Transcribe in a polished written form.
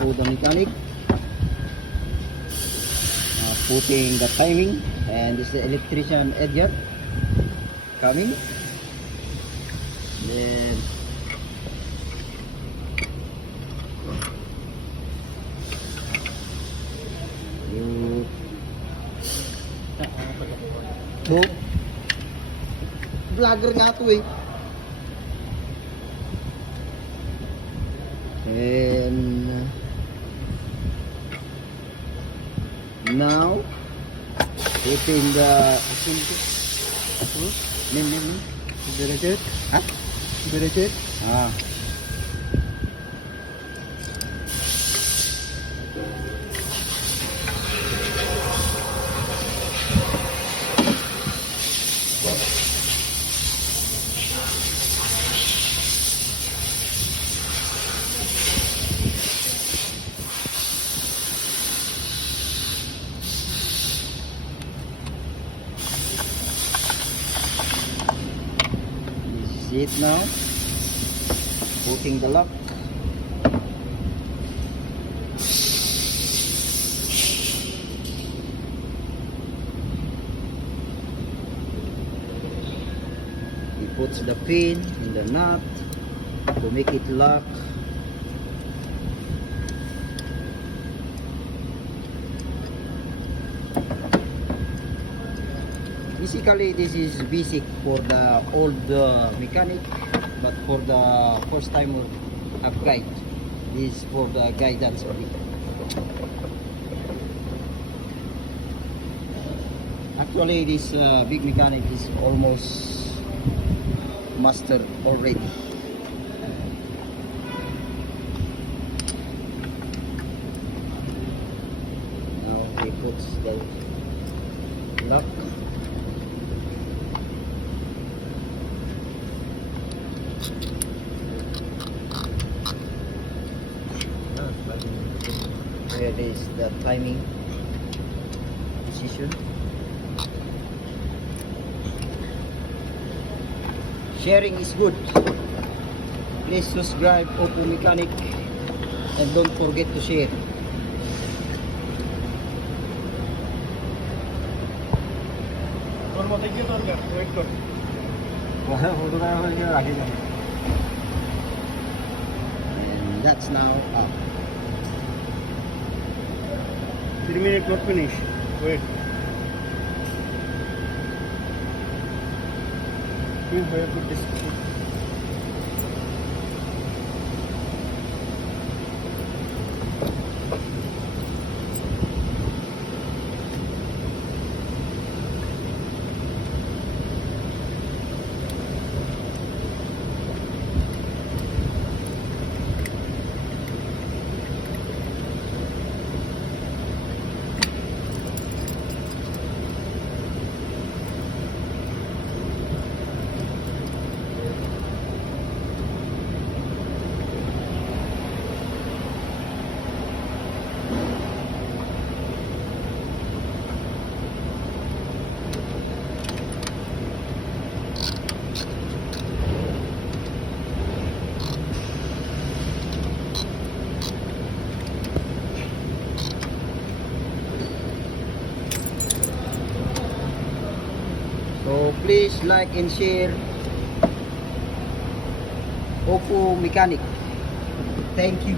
Oppo the mechanic, putting the timing, and this is the electrician Edgar coming. Then you vlogger nga to eh. And now putting the Berecet. Hah? Berecet. Ah. See it now, putting the lock. He puts the pin in the nut to make it lock. Basically, this is basic for the old mechanic, but for the first time of guide, this is for the guidance only. Actually, this big mechanic is almost mastered already. Now he puts the lock. Here is the timing position. Sharing is good. Please subscribe Oppo Mechanic and don't forget to share. And that's now up. 3 minutes not finish. Wait. Where put this? So please like and share Oppo Mechanic. Thank you.